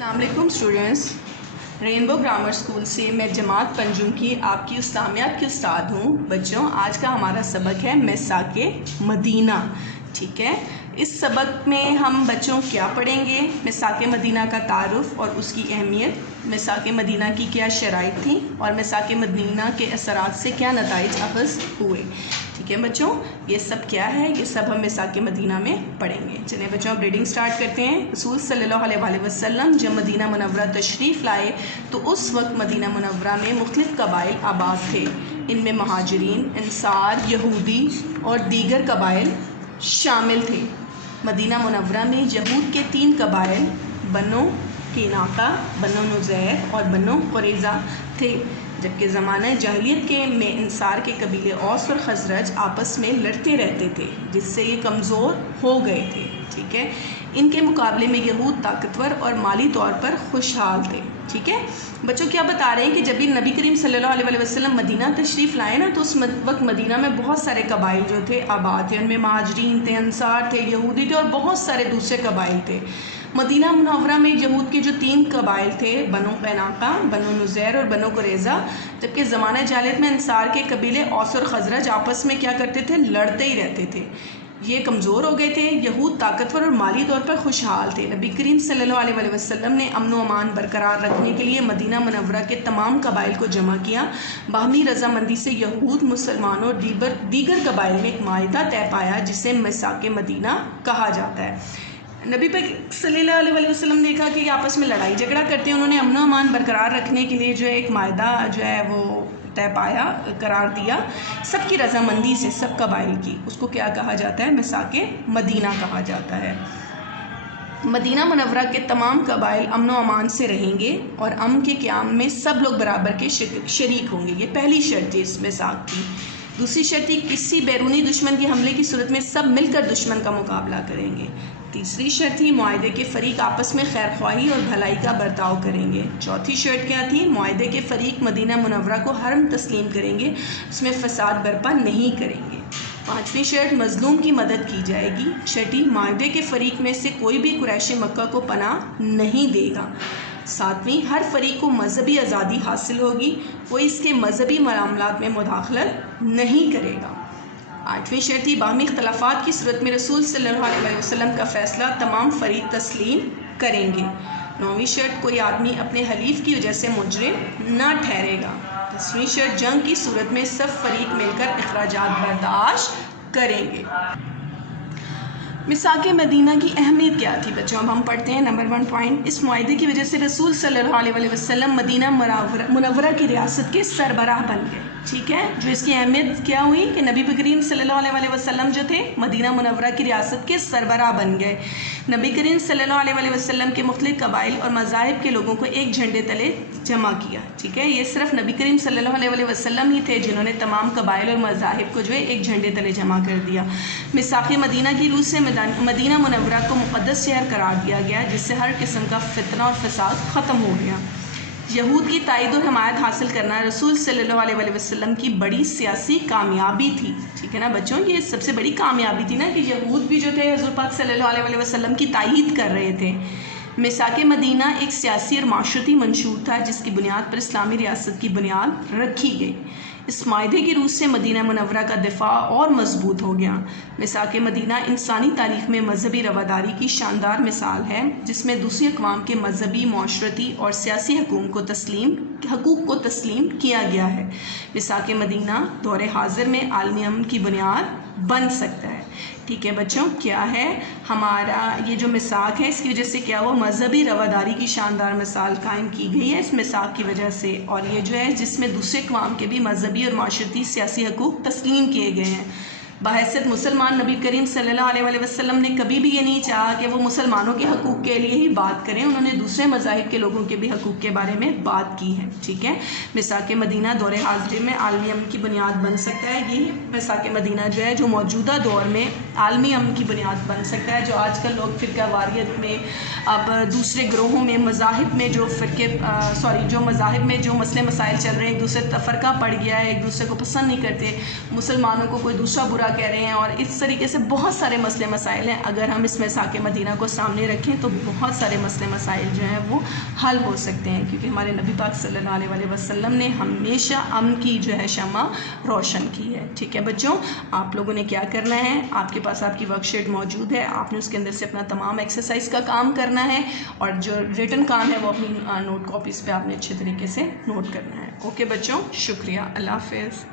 السلام علیکم students, Rainbow grammar school سے میں جماعت پنجم کی آپ کی اسلامیات کی استاد ہوں۔ بچوں، آج کا ہمارا سبق ہے میثاق مدینہ، ٹھیک ہے؟ اس سبق میں ہم بچوں کیا پڑھیں گے؟ میثاق مدینہ کا تعارف اور اس کی اہمیت، میثاق مدینہ کی کیا شرائط تھیں اور میثاق مدینہ کے اثرات سے کیا نتائج اخذ ہوئے، ٹھیک ہے بچوں؟ یہ سب کیا ہے؟ یہ سب ہم میثاق مدینہ میں پڑھیں گے۔ چلیں بچوں، اب ریڈنگ سٹارٹ کرتے ہیں۔ رسول صلی اللہ علیہ وآلہ وسلم جب مدینہ منورہ تشریف لائے تو اس وقت مدینہ منورہ میں مختلف قبائل آباد تھے۔ ان میں مہاجرین، انصار، یہودی اور دیگر قبائل شامل تھے۔ مدینہ منورہ میں یہود کے 3 قبائل بنو قینقاع، بنو نضیر اور بنو قریظہ تھے، جبکہ زمانہ جاہلیت میں انصار کے قبیلے اوس اور خزرج آپس میں لڑتے رہتے تھے، جس سے یہ کمزور ہو گئے تھے، ٹھیک ہے؟ ان کے مقابلے میں یہود طاقتور اور مالی طور پر خوشحال تھے، ٹھیک ہے؟ بچوں کیا بتا رہے ہیں کہ جب نبی کریم صلی اللہ علیہ وآلہ وسلم مدینہ تشریف لائے نا، تو اس وقت مدینہ میں بہت سارے قبائل جو تھے آباد تھے۔ ان میں مہاجرین تھے، انصار تھے، یہودی تھے اور بہت سارے دوسرے قبائل تھے۔ مدینہ منورہ میں یہود کے جو 3 قبائل تھے، بنو قینقاع، بنو نضیر اور بنو قریظہ، جبکہ زمانہ جاہلیت میں انصار کے قبیلے اوس اور خزرج آپس میں کیا کرتے تھے؟ لڑتے ہی رہتے تھے۔ یہ کمزور ہو گئے تھے۔ یہود طاقتور اور مالی طور پر خوشحال تھے۔ نبی کریم صلی اللہ علیہ وآلہ وسلم نے امن و امان برقرار رکھنے کے لیے مدینہ منورہ کے تمام قبائل کو جمع کیا۔ باہمی رضامندی سے یہود، مسلمانوں اور دیگر قبائل نے ایک معاہدہ طے پایا جسے میثاق مدینہ کہا جاتا ہے۔ نبی پاک صلی اللہ علیہ وآلہ وسلم نے دیکھا کہ آپس میں لڑائی جھگڑا کرتے ہیں، انہوں نے امن و امان برقرار رکھنے کے لیے جو ہے ایک معاہدہ جو ہے وہ طے پایا، قرار دیا سب کی رضامندی سے، سب قبائل کی۔ اس کو کیا کہا جاتا ہے؟ میثاق مدینہ کہا جاتا ہے۔ مدینہ منورہ کے تمام قبائل امن و امان سے رہیں گے اور امن کے قیام میں سب لوگ برابر کے شریک ہوں گے۔ یہ پہلی شرط ہے اس میثاق کی۔ دوسری شرط تھی کسی بیرونی دشمن کے حملے کی صورت میں سب مل کر دشمن کا مقابلہ کریں گے۔ تیسری شرط تھی معاہدے کے فریق آپس میں خیر خواہی اور بھلائی کا برتاؤ کریں گے۔ چوتھی شرط کیا تھی؟ معاہدے کے فریق مدینہ منورہ کو حرم تسلیم کریں گے، اس میں فساد برپا نہیں کریں گے۔ پانچویں شرط مظلوم کی مدد کی جائے گی۔ چھٹی معاہدے کے فریق میں سے کوئی بھی قریش مکہ کو پناہ نہیں دے گا۔ ساتویں ہر فریق کو مذہبی آزادی حاصل ہوگی، کوئی اس کے مذہبی معاملات میں مداخلت نہیں کرے گا۔ آٹھویں شرط تھی باہمی اختلافات کی صورت میں رسول صلی اللہ علیہ وسلم کا فیصلہ تمام فریق تسلیم کریں گے۔ نویں شرط کوئی آدمی اپنے حلیف کی وجہ سے مجرم نہ ٹھہرے گا۔ 10ویں شرط جنگ کی صورت میں سب فریق مل کر اخراجات برداشت کریں گے۔ میثاق مدینہ کی اہمیت کیا تھی بچوں؟ اب ہم پڑھتے ہیں نمبر 1 پوائنٹ۔ اس معاہدے کی وجہ سے رسول صلی اللہ علیہ وسلم مدینہ منورہ کی ریاست کے سربراہ بن گئے، ٹھیک ہے؟ جو اس کی اہمیت کیا ہوئی کہ نبی کریم صلی اللہ علیہ وسلم جو تھے مدینہ منورہ کی ریاست کے سربراہ بن گئے۔ نبی کریم صلی اللہ علیہ وسلم کے مختلف قبائل اور مذاہب کے لوگوں کو ایک جھنڈے تلے جمع کیا، ٹھیک ہے؟ یہ صرف نبی کریم صلی اللہ علیہ وسلم ہی تھے جنہوں نے تمام قبائل اور مذاہب کو جو ہے ایک جھنڈے تلے جمع کر دیا۔ میثاق مدینہ کی روح سے مدینہ منورہ کو مقدس شہر قرار دیا گیا، جس سے ہر قسم کا فتنہ اور فساد ختم ہو گیا۔ یہود کی تائید اور حمایت حاصل کرنا رسول صلی اللہ علیہ وسلم کی بڑی سیاسی کامیابی تھی، ٹھیک ہے نا بچوں؟ یہ سب سے بڑی کامیابی تھی نا کہ یہود بھی جو تھے حضور پاک صلی اللہ علیہ وسلم کی تائید کر رہے تھے۔ میثاق مدینہ ایک سیاسی اور معاشرتی منشور تھا جس کی بنیاد پر اسلامی ریاست کی بنیاد رکھی گئی۔ اس معاہدے کی روح سے مدینہ منورہ کا دفاع اور مضبوط ہو گیا۔ میثاق مدینہ انسانی تاریخ میں مذہبی رواداری کی شاندار مثال ہے، جس میں دوسری اقوام کے مذہبی، معاشرتی اور سیاسی حقوق کو تسلیم کیا گیا ہے۔ میثاق مدینہ دور حاضر میں عالمی امن کی بنیاد بن سکتا ہے، ٹھیک ہے بچوں؟ کیا ہے ہمارا یہ جو میثاق ہے، اس کی وجہ سے کیا ہوا؟ مذہبی رواداری کی شاندار مثال قائم کی گئی ہے اس میثاق کی وجہ سے، اور یہ جو ہے جس میں دوسرے اقوام کے بھی مذہبی اور معاشرتی سیاسی حقوق تسلیم کیے گئے ہیں۔ بحیثیت مسلمان نبی کریم صلی اللہ علیہ وسلم نے کبھی بھی یہ نہیں چاہا کہ وہ مسلمانوں کے حقوق کے لیے ہی بات کریں، انہوں نے دوسرے مذاہب کے لوگوں کے بھی حقوق کے بارے میں بات کی ہے، ٹھیک ہے؟ میثاق مدینہ دور حاضر میں عالمی امن کی بنیاد بن سکتا ہے۔ یہ میثاق مدینہ جو ہے جو موجودہ دور میں عالمی امن کی بنیاد بن سکتا ہے۔ جو آج کل لوگ فرقہ واریت میں، اب دوسرے گروہوں میں، مذاہب میں جو مذاہب میں جو مسئلے مسائل چل رہے ہیں، ایک دوسرے تفرقہ پڑ گیا ہے، ایک دوسرے کو پسند نہیں کرتے، مسلمانوں کو کوئی دوسرا برا کہہ رہے ہیں, اور اس طریقے سے بہت سارے مسئلے مسائل ہیں. اگر ہم اس میثاق مدینہ کو سامنے رکھیں تو بہت سارے مسئلے مسائل جو ہیں وہ حل ہو سکتے ہیں, کیونکہ ہمارے نبی پاک صلی اللہ علیہ وسلم نے ہمیشہ امن کی جو ہے شمع روشن کی ہے. ٹھیک ہے بچوں, آپ لوگوں نے کیا کرنا ہے, آپ کے پاس آپ کی ورک شیٹ موجود ہے, آپ نے اس کے اندر سے اپنا تمام ایکسرسائز کا کام کرنا ہے, اور جو ریٹن کام ہے وہ اپنی نوٹ کاپیز پہ آپ نے اچھے طریقے سے نوٹ کرنا ہے. اوکے بچوں, شکریہ, اللہ حافظ.